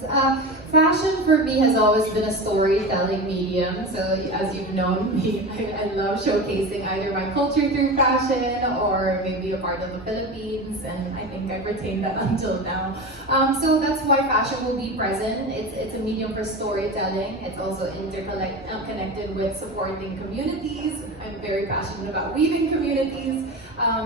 Fashion for me has always been a storytelling medium. So as you've known me, I love showcasing either my culture through fashion or maybe a part of the Philippines, and I think I've retained that until now. So that's why fashion will be present. It's a medium for storytelling. It's also connected with supporting communities. I'm very passionate about weaving communities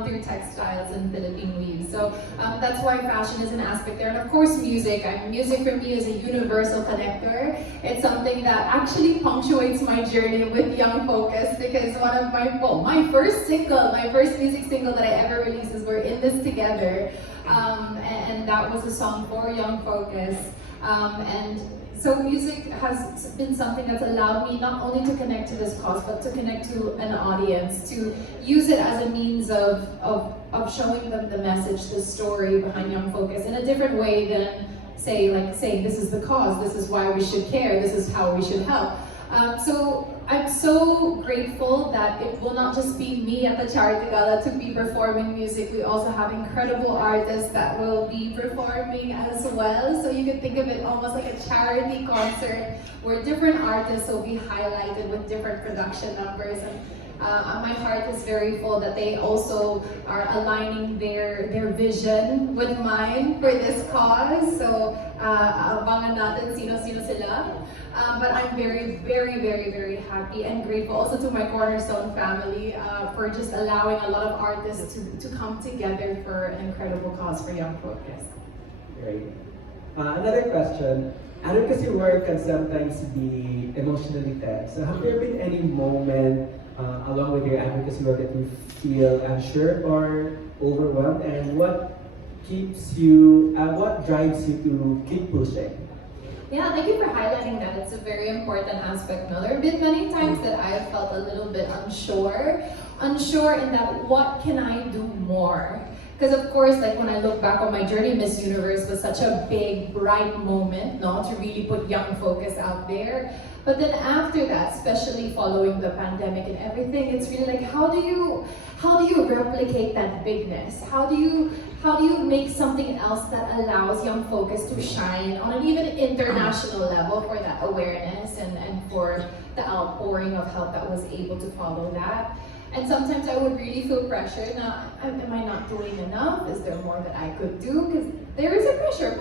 through textiles and Philippine weaves. So that's why fashion is an aspect there. And of course music. Music for me is a universal connector. It's something that actually punctuates my journey with Young Focus, because one of my first music single that I ever released is We're In This Together. And that was a song for Young Focus. And so music has been something that's allowed me not only to connect to this cause, but to connect to an audience, to use it as a means of showing them the message, the story behind Young Focus in a different way than saying this is the cause, this is why we should care, this is how we should help. So I'm so grateful that it will not just be me at the Charity Gala to be performing music. We also have incredible artists that will be performing as well. So you can think of it almost like a charity concert where different artists will be highlighted with different production numbers. And my heart is very full that they also are aligning their vision with mine for this cause. So abangan natin sino-sino sila. But I'm very, very, very, very happy and grateful also to my Cornerstone family for just allowing a lot of artists to come together for an incredible cause for Young Focus. Great. Another question. Advocacy work can sometimes be emotionally tense. So have there been any moment along with your advocacy work that you feel unsure or overwhelmed? And what drives you to keep pushing? Yeah, thank you for highlighting that. It's a very important aspect. Now, there have been many times that I've felt a little bit unsure in that what can I do more? Because of course, like when I look back on my journey, Miss Universe was such a big, bright moment, no, to really put Young Focus out there. But then after that, especially following the pandemic and everything, it's really like, how do you replicate that bigness? How do you make something else that allows Young Focus to shine on an even international level for that awareness and for the outpouring of help that was able to follow that? And sometimes I would really feel pressure. Now, am I not doing enough? Is there more that I could do? Because there is a pressure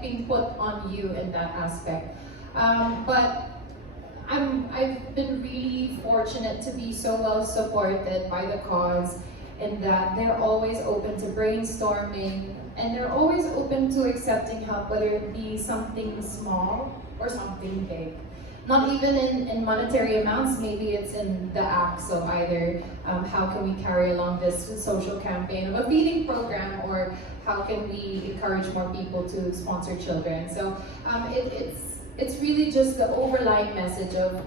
being put on you in that aspect. But I've been really fortunate to be so well supported by the cause, in that they're always open to brainstorming and they're always open to accepting help, whether it be something small or something big. Not even in monetary amounts, maybe it's in the acts of either how can we carry along this social campaign of a feeding program, or how can we encourage more people to sponsor children. So it's really just the overlying message of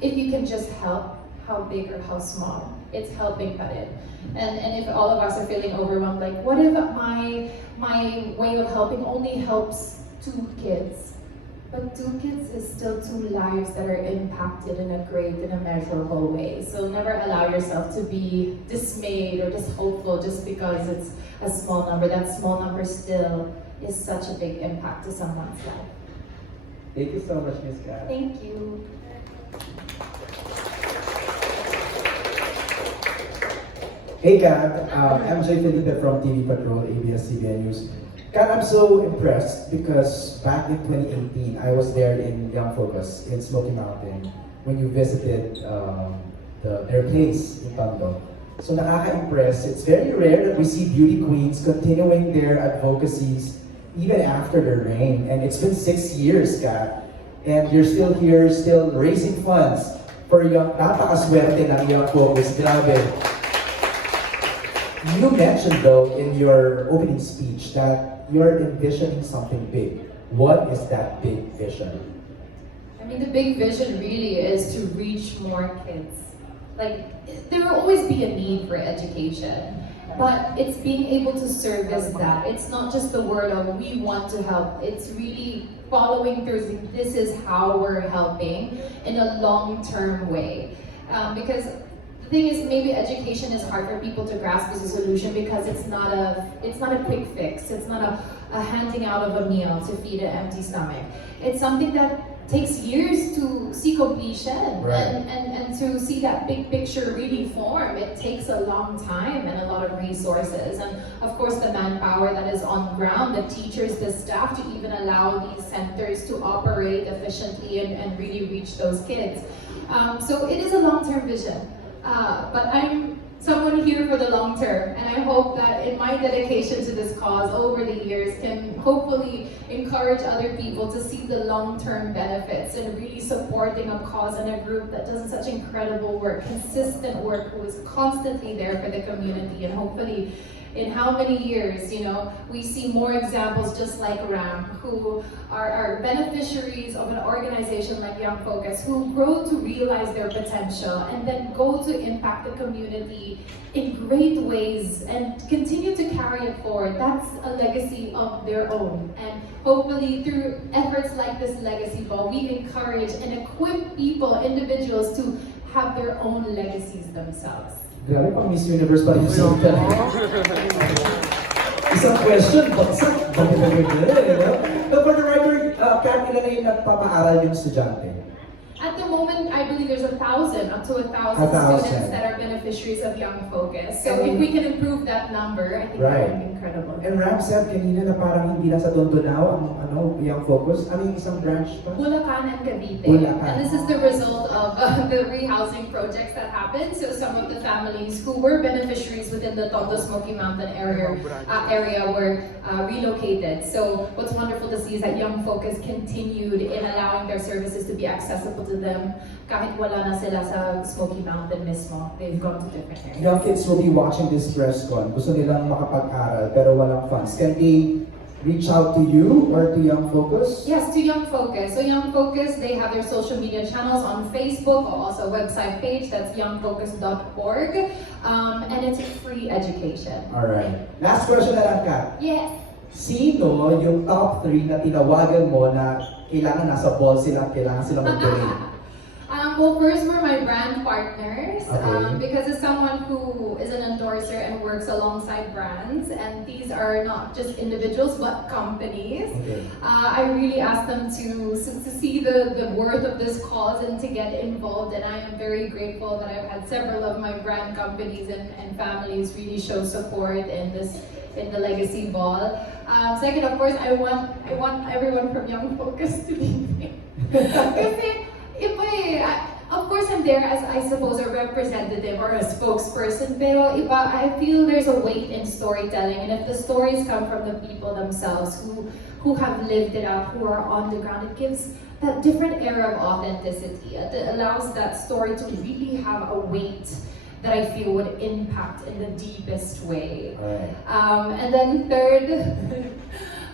if you can just help, how big or how small, it's helping cut it. And if all of us are feeling overwhelmed, like what if my way of helping only helps 2 kids? But 2 kids is still 2 lives that are impacted in a great and immeasurable way. So never allow yourself to be dismayed or just hopeful just because it's a small number. That small number still is such a big impact to someone's life. Thank you so much, Ms. Kat. Thank you. Hey Kat, I'm Jay Felipe from TV Patrol, ABS-CBN News. Kat, I'm so impressed because back in 2018, I was there in Young Focus in Smoky Mountain when you visited their place in Tondo. So nakaka-impress. It's very rare that we see beauty queens continuing their advocacies even after their reign. And it's been 6 years, Kat, and you're still here, still raising funds for Young. Napakaswerte ng Young Focus. Grabe. You mentioned though in your opening speech that you're envisioning something big. What is that big vision? I mean, the big vision really is to reach more kids. Like, there will always be a need for education, but it's being able to service that. It's not just the word of we want to help. It's really following through. This is how we're helping in a long-term way. Because the thing is, maybe education is hard for people to grasp as a solution because it's not a quick fix. It's not a handing out of a meal to feed an empty stomach. It's something that takes years to see completion, Right. and to see that big picture really form. It takes a long time and a lot of resources, and of course the manpower that is on ground, the teachers, the staff, to even allow these centers to operate efficiently and really reach those kids. So it is a long-term vision, but I'm someone here for the long term, and I hope that in my dedication to this cause over the years can hopefully encourage other people to see the long-term benefits and really supporting a cause and a group that does such incredible work, consistent work, who is constantly there for the community, and hopefully in how many years, we see more examples just like Ram, who are beneficiaries of an organization like Young Focus, who grow to realize their potential and then go to impact the community in great ways and continue to carry it forward. That's a legacy of their own. And hopefully through efforts like this legacy ball, we encourage and equip people, individuals, to have their own legacies themselves. Grabe, pang Miss Universe pa rin yung isang question, bagsak. No, for the record, Kat, ilan na yung nagpapaaral yung estudyante? At the moment, I believe there's 1,000, up to 1,000 students that are beneficiaries of Young Focus. So if we can improve that number, I think that would be incredible. And Ram said kanina na parang hindi na sa Tondo-Now ang Young Focus. Ano yung isang branch pa? Bulacan and Cavite. Bulacan. And this is the result of the rehousing projects that happened. So some of the families who were beneficiaries within the Tondo Smoky Mountain area were relocated. So what's wonderful to see is that Young Focus continued in allowing their services to be accessible to them kahit wala na sila sa Smoky Mountain mismo. They've gone to different areas. Young kids will be watching this PressCon. Gusto nilang makapag-aral pero walang funds. Can they reach out to you or to Young Focus? Yes, to Young Focus. So Young Focus, they have their social media channels on Facebook, or also a website page, that's youngfocus.org, and it's free education. Alright. Last question na lang, Kat. Yes. Sino yung top 3 na tinawagan mo na kailangan nasa ball sila, kailangan sila mag-donate? Well, first we're my brand partners, Okay. because as someone who is an endorser and works alongside brands, and these are not just individuals but companies, Okay. I really ask them to see the worth of this cause and to get involved, and I am very grateful that I've had several of my brand companies and families really show support in the legacy ball. Second, of course, I want everyone from Young Focus to be there. Kasi iba eh. Of course, I'm there as, I suppose, a representative or a spokesperson, pero iba, I feel there's a weight in storytelling, and if the stories come from the people themselves who have lived it out, who are on the ground, it gives that different air of authenticity. It allows that story to really have a weight that I feel would impact in the deepest way. Alright. And then third,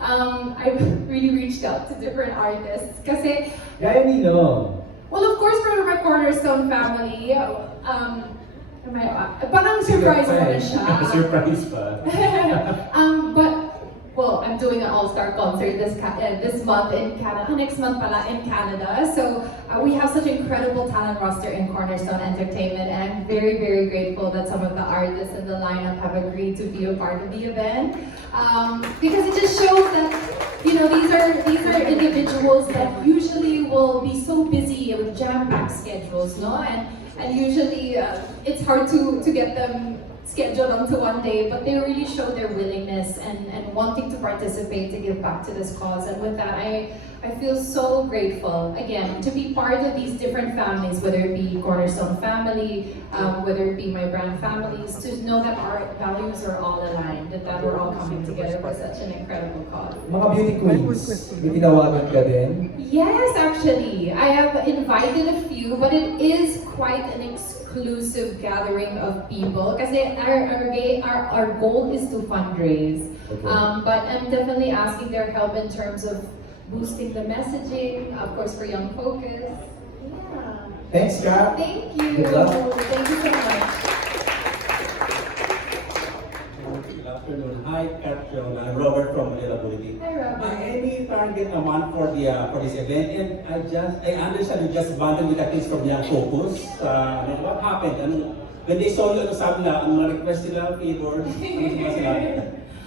I've really reached out to different artists. Kasi, Gaya nino. well, of course, for my Cornerstone family, parang surprise mo na siya. Surprise pa. But, well, I'm doing an all-star concert this month in Canada, next month pala in Canada. So we have such incredible talent roster in Cornerstone Entertainment, and I'm very, very grateful that some of the artists in the lineup have agreed to be a part of the event, because it just shows that these are individuals that usually will be so busy with jam-packed schedules, no, and usually it's hard to get them scheduled onto one day, but they really show their willingness and wanting to participate, to give back to this cause. And with that, I feel so grateful, again, to be part of these different families, whether it be Cornerstone family, whether it be my brand families, to know that our values are all aligned, that we're all coming together for such an incredible cause. Mga beauty queens, may tinawagan ka din? Yes, actually. I have invited a few, but it is quite an exclusive gathering of people. Kasi our goal is to fundraise. Okay. But I'm definitely asking their help in terms of boosting the messaging, of course, for Young Focus. Yeah. Thanks, Kat. Thank you. Good luck. Thank you so much. Good afternoon. Hi, Catriona. Robert from Advocacy. Hi, Robert. Any target a month for this event? And I understand you just bonded with the kids from Young Focus. What happened? When they saw you, sabi nila, ang request nila, favors, ano sila?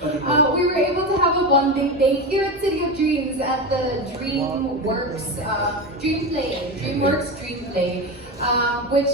We were able to have a bonding day here at City of Dreams at the DreamWorks DreamWorks Dream Play, which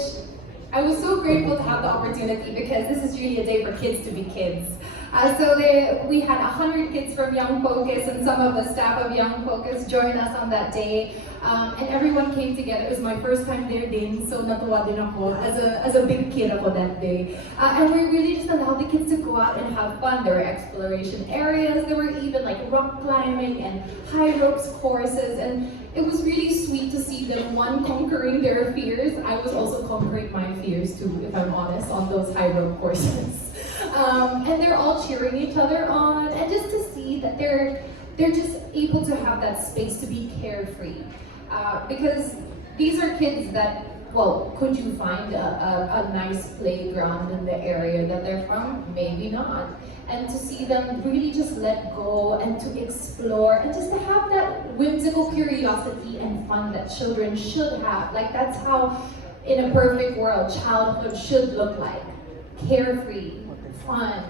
I was so grateful to have the opportunity because this is really a day for kids to be kids. We had 100 kids from Young Focus and some of the staff of Young Focus join us on that day. And everyone came together. It was my first time there din, so natuwa din ako as a big kid ako that day. And we really just allowed the kids to go out and have fun. There were exploration areas, there were even like rock climbing and high ropes courses, and it was really sweet to see them, one, conquering their fears. I was also conquering my fears too, if I'm honest, on those high rope courses. And they're all cheering each other on, and just to see that they're just able to have that space to be carefree. Because these are kids that, well, could you find a nice playground in the area that they're from? Maybe not. And to see them really just let go and to explore and just to have that whimsical curiosity and fun that children should have. Like, that's how, in a perfect world, childhood should look like. Carefree, fun,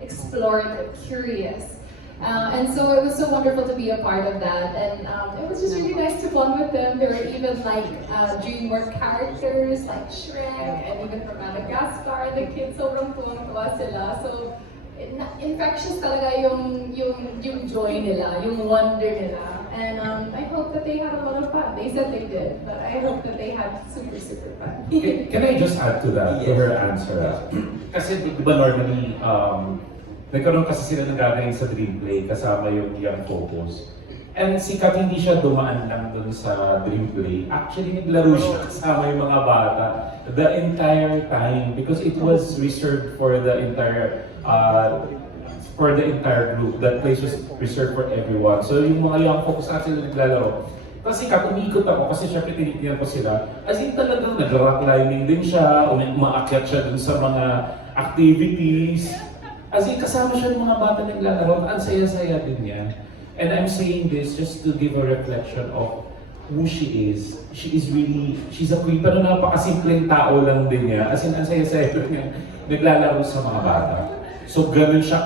explorative, curious. And so it was so wonderful to be a part of that, and it was just really nice to bond with them. There were even like DreamWorks characters like Shrek and even from Madagascar. The kids sobrang tuwang-tuwa sila. So infectious talaga yung joy nila, yung wonder nila. And I hope that they had a lot of fun. They said they did, but I hope that they had super, super fun. Can I just add to that, to her answer? Kasi di ba normally, nagkaroon kasi sila ng gathering sa Dream Play kasama yung Young Focus. And si Kat hindi siya dumaan lang dun sa Dream Play. Actually, naglaro siya kasama yung mga bata the entire time because it was reserved for the entire group. That place was reserved for everyone. So yung mga Young Focus sila naglalaro. Kasi Kat, umiikot ako kasi syempre tinitingnan ko sila. As in talagang nag-rock climbing din siya, umaakyat siya dun sa mga activities. As in, kasama siya ng mga bata naglalaro, ang saya-saya din niya. And I'm saying this just to give a reflection of who she is. She's a queen, pero napakasimpleng tao lang din niya. As in, ang saya-saya din niya naglalaro sa mga bata. So, ganun siya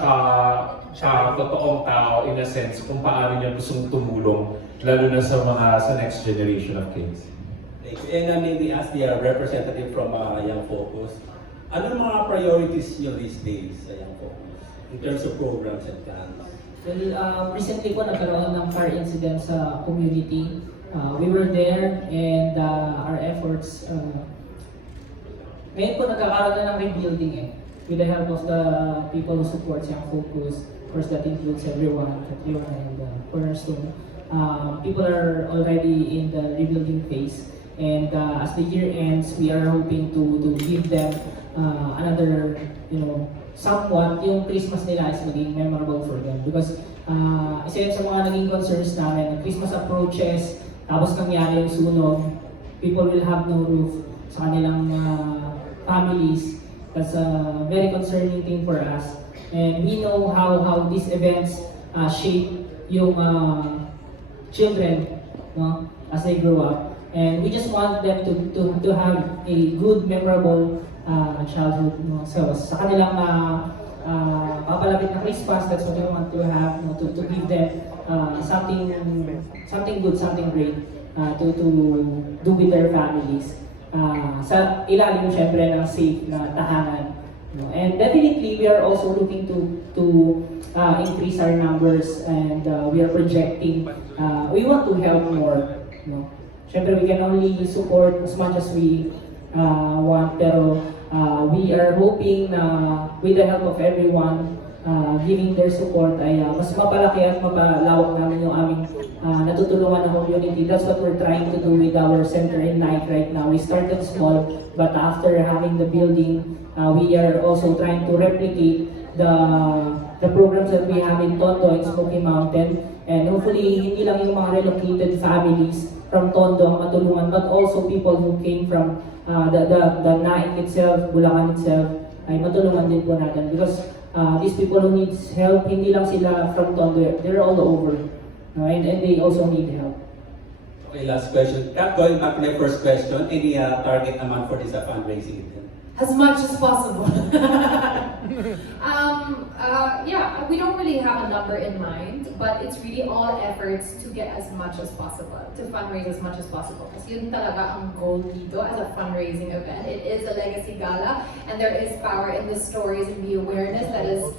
totoong tao in a sense kung paano niya gustong tumulong, lalo na sa next generation of kids. Thank you. And maybe ask the representative from Young Focus, ano mga priorities niyo these days sa Young Focus in terms of programs and plans? Well, recently po nagkaroon ng fire incident sa community. We were there and our efforts, ngayon po nagkakaroon na ng rebuilding with the help of the people who support Young Focus. Of course, that includes everyone, Catriona and Cornerstone. People are already in the rebuilding phase. And as the year ends, we are hoping to give them another, somewhat, yung Christmas nila is maging memorable for them. Because isa yun sa mga naging concerns namin, Christmas approaches, tapos nangyari yung sunog, people will have no roof sa kanilang families. That's a very concerning thing for us. And we know how these events shape yung children, no, as they grow up. And we just want them to have a good, memorable childhood. So sa kanilang papalapit na Christmas, that's what we want to have, to give them something good, something great to do with their families. Sa ilalim syempre ng safe na tahanan. And definitely we are also looking to increase our numbers, and we are projecting, we want to help more. Syempre we can only support as much as we want, pero we are hoping na with the help of everyone giving their support ay mas mapalaki at mapalawak namin yung aming natutulungan ng community. That's what we're trying to do with our center in Night right now. We started small, but after having the building, we are also trying to replicate the programs that we have in Tondo and Smoky Mountain. And hopefully, hindi lang yung mga relocated families from Tondo ang matulungan, but also people who came from the Naik itself, Bulacan itself, ay matulungan din po natin. Because these people who need help, hindi lang sila from Tondo, they're all over. And they also need help. Okay, last question. Kat, going back to my first question, any target naman for this fundraising event? As much as possible. Yeah, we don't really have a number in mind, but it's really all efforts to get as much as possible, to fundraise as much as possible. Kasi yun talaga ang goal dito as a fundraising event. It is a legacy gala, and there is power in the stories and the awareness that is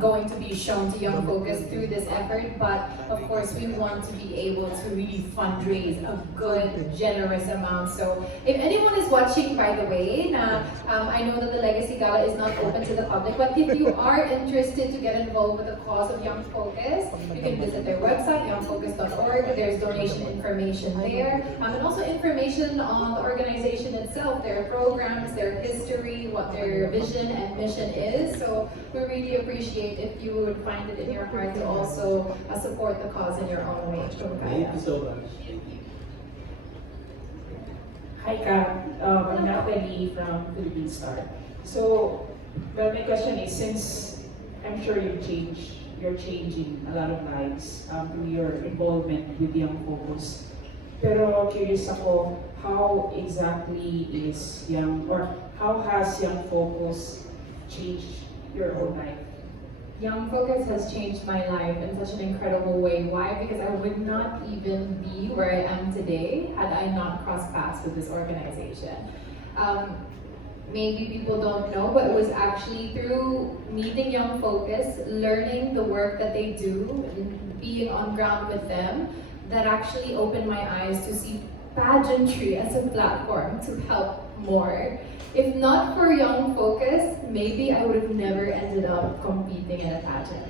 going to be shown to Young Focus through this effort. But of course, we want to be able to really fundraise a good, generous amount. So if anyone is watching, by the way, I know that the Legacy Gala is not open to the public, but if you are interested to get involved with the cause of Young Focus, you can visit their website, youngfocus.org. There's donation information there, and also information on the organization itself, their programs, their history, what their vision and mission is. So we really appreciate if you would find it in your heart to also support the cause in your own way. Thank you so much. Hi, Kat. I'm Natalie from Philippine Star. So, well, my question is, since I'm sure you're changing a lot of lives through your involvement with Young Focus. Pero curious ako, how exactly is how has Young Focus changed your whole life? Young Focus has changed my life in such an incredible way. Why? Because I would not even be where I am today had I not crossed paths with this organization. Maybe people don't know, but it was actually through meeting Young Focus, learning the work that they do, and being on ground with them, that actually opened my eyes to see pageantry as a platform to help more. If not for Young Focus, maybe I would have never ended up competing in a pageant.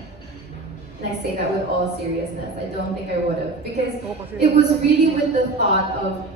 And I say that with all seriousness. I don't think I would have. Because it was really with the thought of,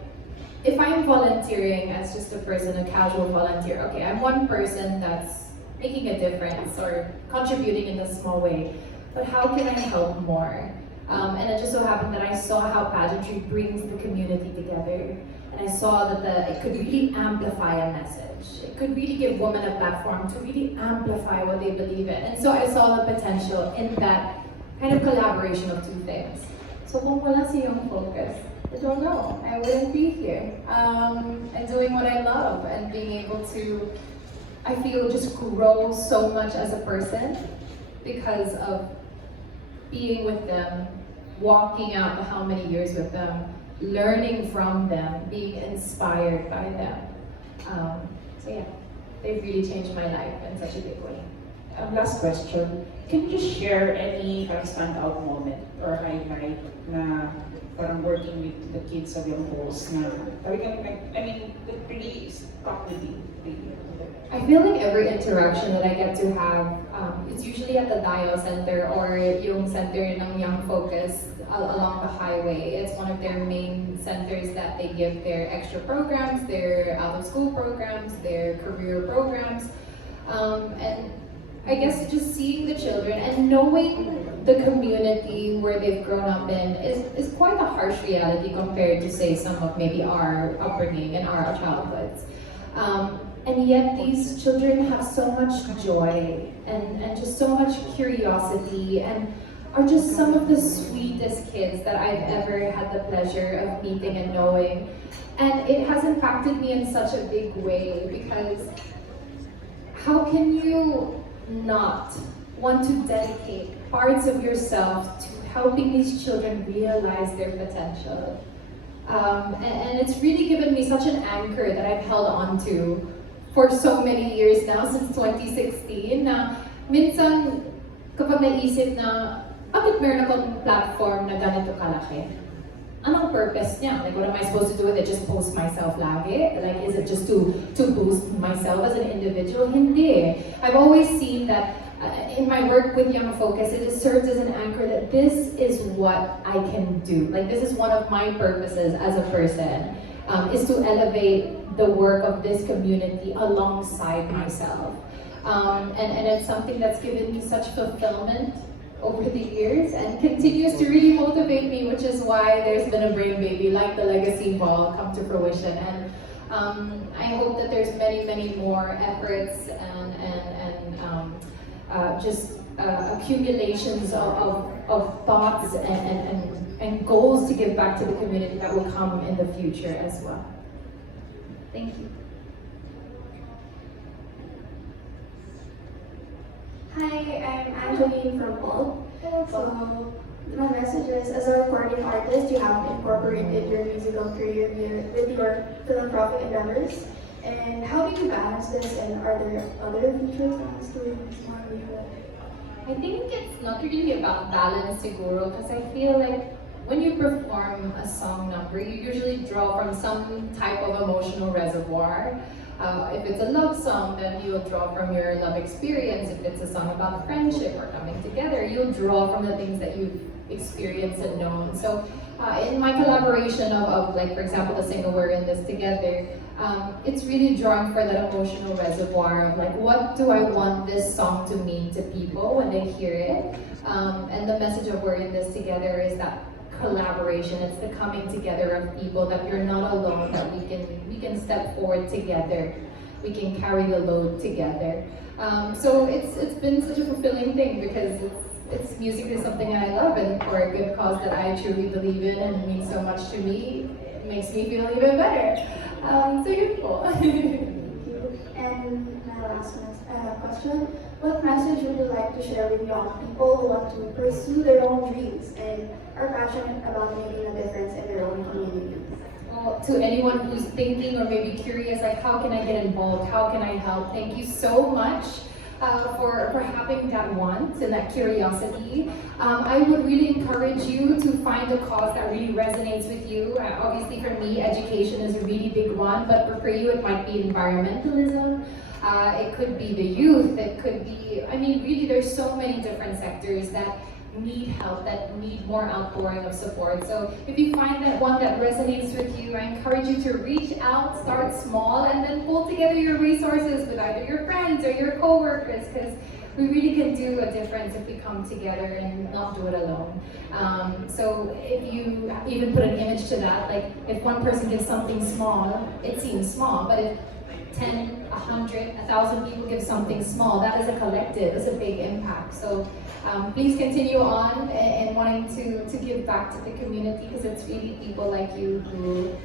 if I'm volunteering as just a person, a casual volunteer, okay, I'm one person that's making a difference or contributing in a small way, but how can I help more? And it just so happened that I saw how pageantry brings the community together. And I saw that it could really amplify a message. It could really give women a platform to really amplify what they believe in. And so I saw the potential in that kind of collaboration of two things. So kung wala si Young Focus, I don't know, I wouldn't be here. And doing what I love and being able to, I feel, just grow so much as a person because of being with them, walking out how many years with them, learning from them, being inspired by them. So yeah, they've really changed my life in such a big way. Last question, can you just share any standout moment or highlight na parang working with the kids of Young Focus na that really stuck with you? I feel like every interaction that I get to have, it's usually at the Dio Center or yung center ng Young Focus along the highway. It's one of their main centers that they give their extra programs, their out-of-school programs, their career programs. And I guess just seeing the children and knowing the community where they've grown up in is quite a harsh reality compared to, say, some of maybe our upbringing and our childhoods. And yet these children have so much joy and just so much curiosity and are just some of the sweetest kids that I've ever had the pleasure of meeting and knowing. And it has impacted me in such a big way because how can you not want to dedicate parts of yourself to helping these children realize their potential? And it's really given me such an anchor that I've held on to for so many years now, since 2016, na minsan kapag naisip na, bakit meron akong platform na ganito kalaki? Anong purpose niya? Like, what am I supposed to do with it? Just post myself lagi? Like, is it just to boost myself as an individual? Hindi. I've always seen that in my work with Young Focus, it has served as an anchor that this is what I can do. Like, this is one of my purposes as a person, is to elevate the work of this community alongside myself. And it's something that's given me such fulfillment over the years and continues to really motivate me, which is why there's been a brain baby like the Legacy Ball come to fruition. And I hope that there's many more efforts and just accumulations of thoughts and goals to give back to the community that will come in the future as well. Thank you. Hi, I'm Angeline from Paul. So, my message is, as a recording artist, you have incorporated your musical career with your philanthropic endeavors. And how do you balance this, and are there other future plans to explore? I think it's not really about balance, siguro, because I feel like when you perform a song number, you usually draw from some type of emotional reservoir. If it's a love song, then you'll draw from your love experience. If it's a song about friendship or coming together, you'll draw from the things that you've experienced and known. So in my collaboration of like, for example, the single We're In This Together, it's really drawing for that emotional reservoir of like, what do I want this song to mean to people when they hear it? And the message of We're In This Together is that collaboration. It's the coming together of people, that you're not alone, that we can step forward together, we can carry the load together. So it's been such a fulfilling thing, because it's music is something I love, and for a good cause that I truly believe in and means so much to me. It makes me feel even better. So beautiful. Thank you. And my last question, what message would you like to share with young people who want to pursue their own dreams and are passionate about making a difference in their own community? Well, to anyone who's thinking or maybe curious, like, how can I get involved? How can I help? Thank you so much for having that want and that curiosity. I would really encourage you to find a cause that really resonates with you. Obviously for me, education is a really big one, but for you it might be environmentalism. It could be the youth, it could be, I mean, really there's so many different sectors that need help, that need more outpouring of support. So if you find that one that resonates with you, I encourage you to reach out, start small, and then pull together your resources with either your friends or your co-workers, because we really can do a difference if we come together and not do it alone. So if you even put an image to that, like if one person gives something small, it seems small, but if 10, 100, 1,000 people give something small, that is a collective, it's a big impact. So please continue on and wanting to give back to the community, because it's really people like you who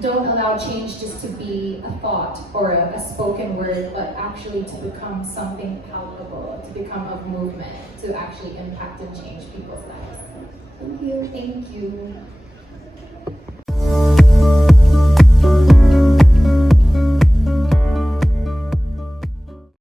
don't allow change just to be a thought or a spoken word, but actually to become something palpable, to become a movement, to actually impact and change people's lives. Thank you. Thank you.